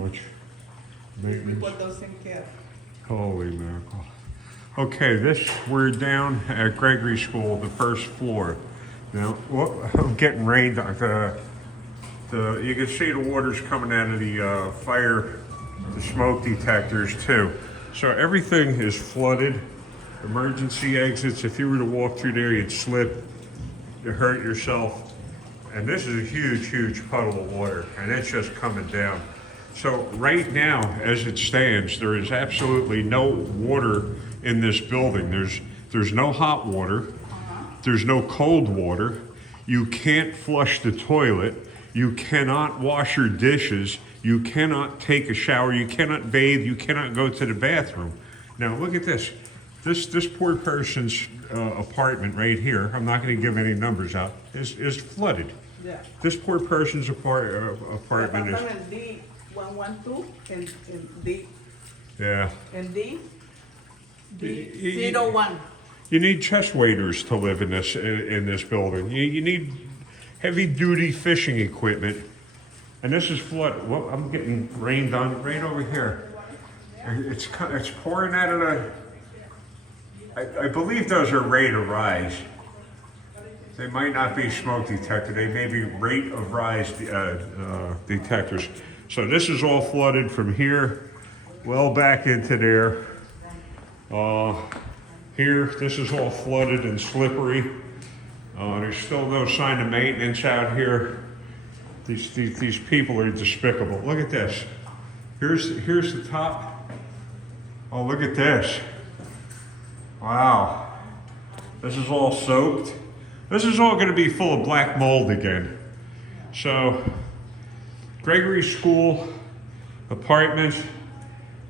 much. Maintenance. People doesn't care. Holy mackerel. Okay, we're down at Gregory School, the first floor. Now, I'm getting rained on. You can see the water's coming out of the the smoke detectors too. So everything is flooded. Emergency exits. If you were to walk through there, you'd slip, you hurt yourself. And this is a huge, huge puddle of water, and it's just coming down. So right now, as it stands, there is absolutely no water in this building. There's no hot water. There's no cold water. You can't flush the toilet. You cannot wash your dishes. You cannot take a shower. You cannot bathe. You cannot go to the bathroom. Now look at this. This poor person's apartment right here, I'm not going to give any numbers out, is flooded. Yeah. This poor person's apartment is... D112 and D. Yeah. And D01. You need chest waders to live in this building. You need heavy duty fishing equipment. And this is flooded. Well, I'm getting rained on right over here. It's pouring out of the... I believe those are rate of rise. They might not be smoke detector. They may be rate of rise detectors. So this is all flooded from here, well back into there. Here, this is all flooded and slippery. There's still no sign of maintenance out here. These people are despicable. Look at this. Here's the top. Oh, look at this. Wow. This is all soaked. This is all going to be full of black mold again. So, Gregory School, apartment,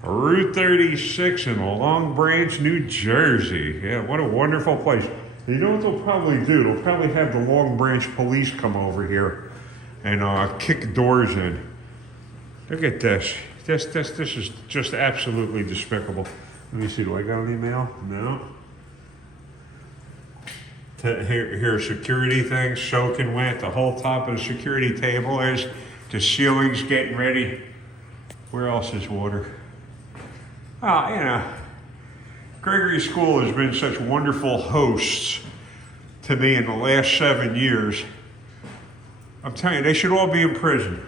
Route 36 in Long Branch, New Jersey. Yeah, what a wonderful place. You know what they'll probably do? They'll probably have the Long Branch police come over here and kick doors in. Look at this. This is just absolutely despicable. Let me see, do I got an email? No. Here, security things soaking wet. The whole top of the security table is. The ceiling's getting ready. Where else is water? Gregory School has been such wonderful hosts to me in the last 7 years. I'm telling you, they should all be in prison.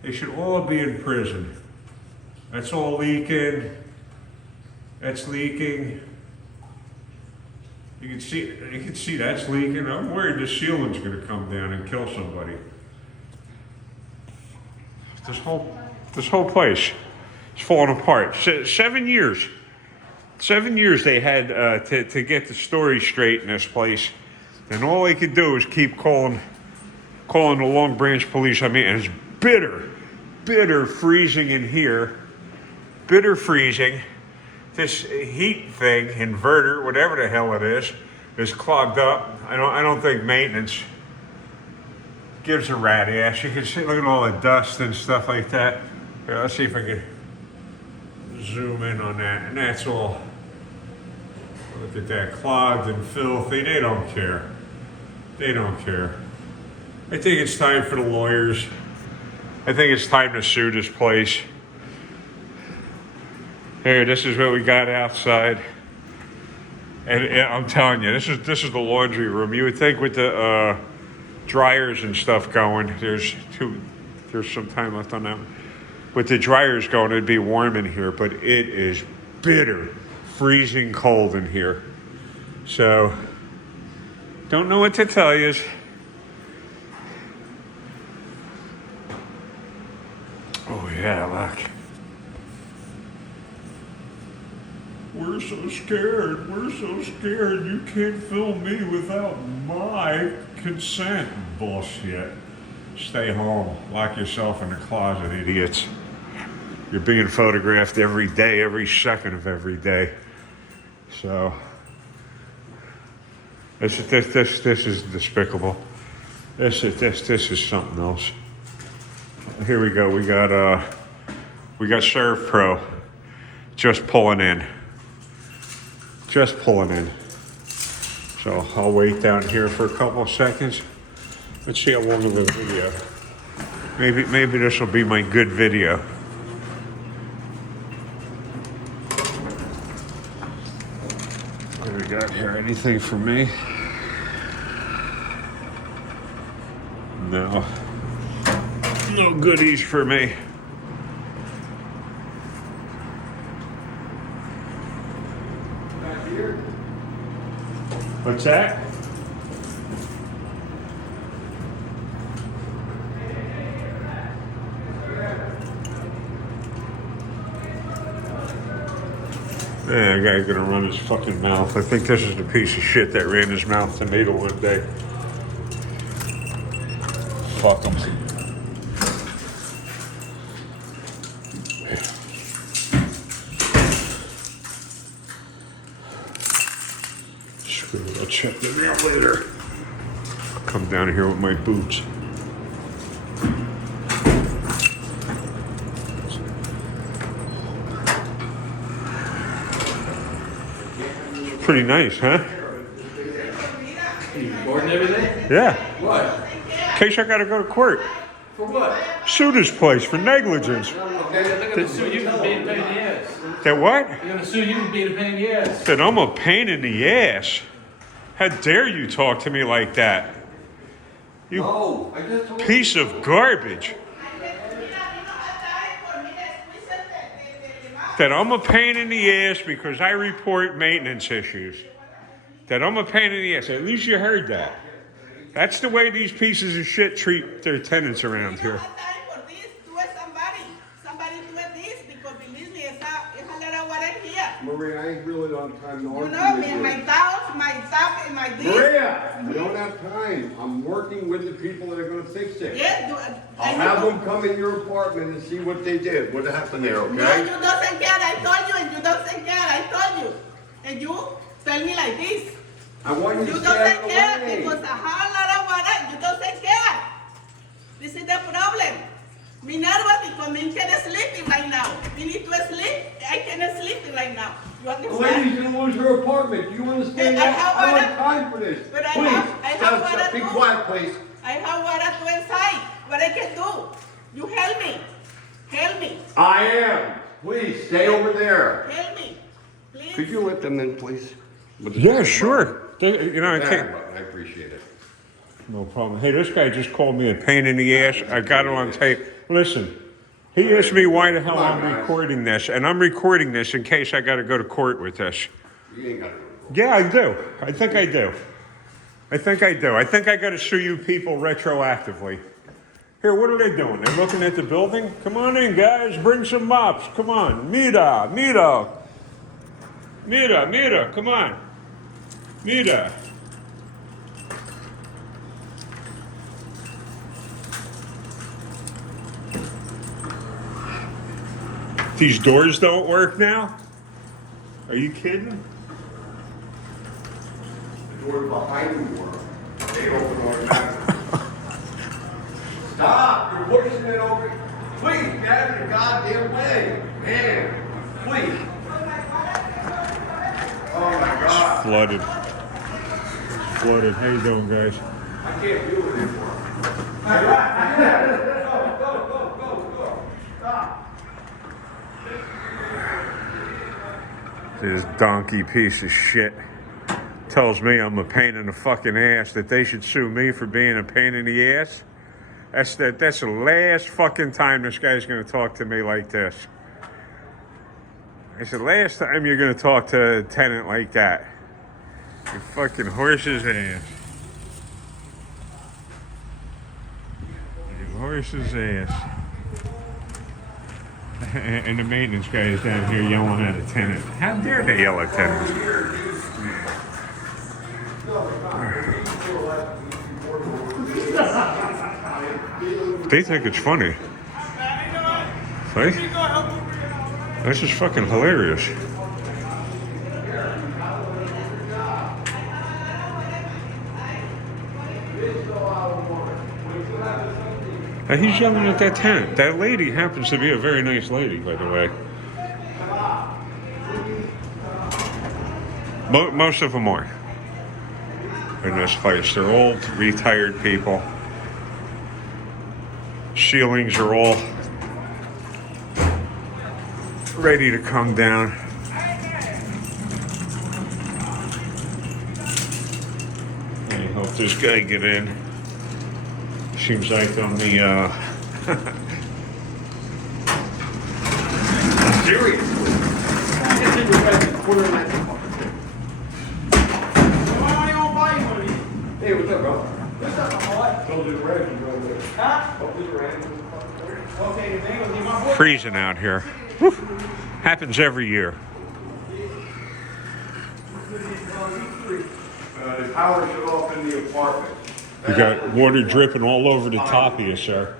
They should all be in prison. That's all leaking. That's leaking. You can see that's leaking. I'm worried the ceiling's going to come down and kill somebody. This whole place is falling apart. 7 years. 7 years they had to get the story straight in this place, and all they could do is keep calling the Long Branch police. I mean, it's bitter freezing in here. Bitter freezing. This heat thing, inverter, whatever the hell it is clogged up. I don't think maintenance gives a rat ass. You can see, look at all the dust and stuff like that. Here, let's see if I can zoom in on that. And that's all. Look at that, clogged and filthy. They don't care. They don't care. I think it's time for the lawyers. I think it's time to sue this place. Here, this is what we got outside. And I'm telling you, this is the laundry room. You would think with the dryers and stuff going, there's some time left on that one. With the dryers going, it'd be warm in here, but it is bitter, freezing cold in here. So, don't know what to tell you. Oh yeah, look. We're so scared. We're so scared. You can't film me without my consent. Bullshit. Stay home. Lock yourself in the closet, idiots. You're being photographed every day, every second of every day. So, this is despicable. This is something else. Here we go. We got Serve Pro just pulling in. Just pulling in. So I'll wait down here for a couple of seconds. Let's see how long of a video. Maybe this will be my good video. What do we got here? Anything for me? No. No goodies for me. What's that? Yeah, that guy's gonna run his fucking mouth. I think this is the piece of shit that ran his mouth to me the one day. Fuck him. Screw it, I'll check the mail later. I'll come down here with my boots. Pretty nice, huh? You recording everything? Yeah. What? In case I gotta go to court. For what? Sue this place for negligence. Okay, they're gonna sue you for being a pain in the ass. That what? They're gonna sue you for being a pain in the ass. That I'm a pain in the ass. How dare you talk to me like that? You No, I just told piece of garbage. That I'm a pain in the ass because I report maintenance issues. That I'm a pain in the ass. At least you heard that. That's the way these pieces of shit treat their tenants around here. Maria, I ain't really on time to You argue know, with you. my house, my tap, and my this. Maria, I don't have time. I'm working with the people that are gonna fix it. Yes, I'll have them come in your apartment and see what they did, what happened there, No, okay? you doesn't care. I told you, and you doesn't care. I told you, and you tell me like this. I want you You to stay out doesn't of care the way. because a whole lot of water. You doesn't care. This is the problem. Minerva, because me can't sleep right now. We need to sleep. I cannot sleep right now. You The lady's understand? gonna lose her apartment. Do you understand I that? have I don't water. have time for this. But I Please, have water be too. quiet, please. I have water to inside. What I can do? You help me. Help me. I am. Please, stay over there. Help me. Please. Could you let them in, please? Yeah, sure. You know, I can't. I appreciate it. No problem. Hey, this guy just called me a pain in the ass. I got it on tape. Listen, he asked me why the hell Come on, I'm guys. recording this, and I'm recording this in case I got to go to court with this. You ain't gotta go. Yeah, I do. I think I do. I think I do. I think I got to sue you people retroactively. Here, what are they doing? They're looking at the building? Come on in, guys. Bring some mops. Come on. Mira. Come on. Mira. These doors don't work now? Are you kidding? The door behind you work. They open automatically. Stop! You're pushing it over. Please, get out of the goddamn way. Man, please. Oh my God. Flooded. Flooded. How you doing, guys? I can't do it anymore. Go. Stop. This donkey piece of shit tells me I'm a pain in the fucking ass, that they should sue me for being a pain in the ass. That's the last fucking time this guy's gonna talk to me like this. It's the last time you're gonna talk to a tenant like that. You fucking horse's ass. You horse's ass. And the maintenance guy is down here yelling at a tenant. How dare they yell at tenants? They think it's funny. See? This is fucking hilarious. And he's yelling at that tenant. That lady happens to be a very nice lady, by the way. Most of them are in this place. They're old, retired people. ceilings are all ready to come down. I hope this guy get in. Seems like on the Serious. Hey, what's up, bro? What's up, my boy? Don't do the red, you go there. Huh? Don't do the red. Okay, the thing was, my boy. freezing out here. Whew. Happens every year. The power shut off in the apartment. You got water dripping all over the top of you, sir.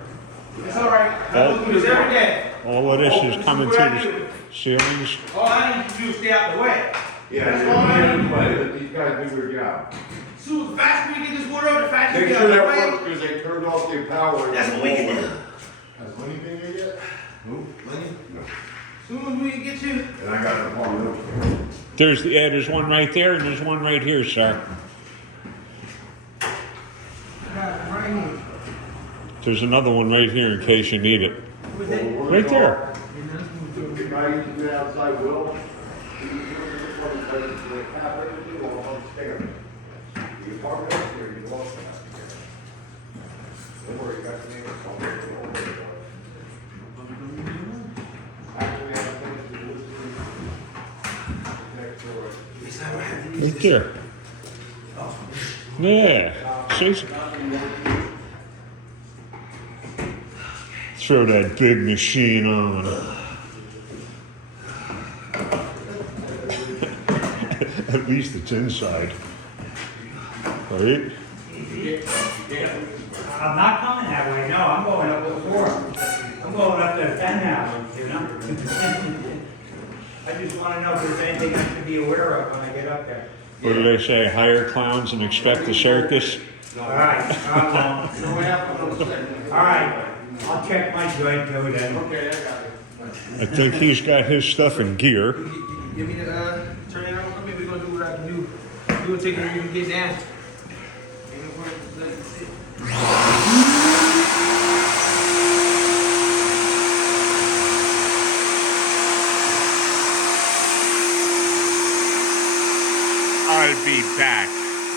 It's all right. I go through this every day. All of this is coming through the ceilings. All I need to do is stay out the way. Yeah, that's all I need to play. Let these guys do their job. So the faster we get this water out, the faster we Make get sure out that of the way. works because they turned off the power. That's what we can do. Has Lenny been here yet? Who? Lenny? No. Soon as we can get you. And I got an apartment upstairs. There's one right there and there's one right here, sir. Right here. There's another one right here in case you need it. What's that? Right there. The guy used to be outside, Will. He was doing this one, but the cap everything all upstairs. The apartment upstairs, you lost that. Don't worry, you got the name of the phone. Don't worry about it. Actually, I think the next door. Right there. Yeah. See? Throw that big machine on. At least it's inside. Right? I'm not coming that way, no, I'm going up the floor. I'm going up to the penthouse, you know? I just wanna know if there's anything I should be aware of when I get up there. What do they say? Hire clowns and expect a circus? All right, all right, I'll check my joint too then. Okay, I got it. I think he's got his stuff in gear. Give me the, turn it on. Maybe we're gonna do what I can do. Do a ticket and you can get down.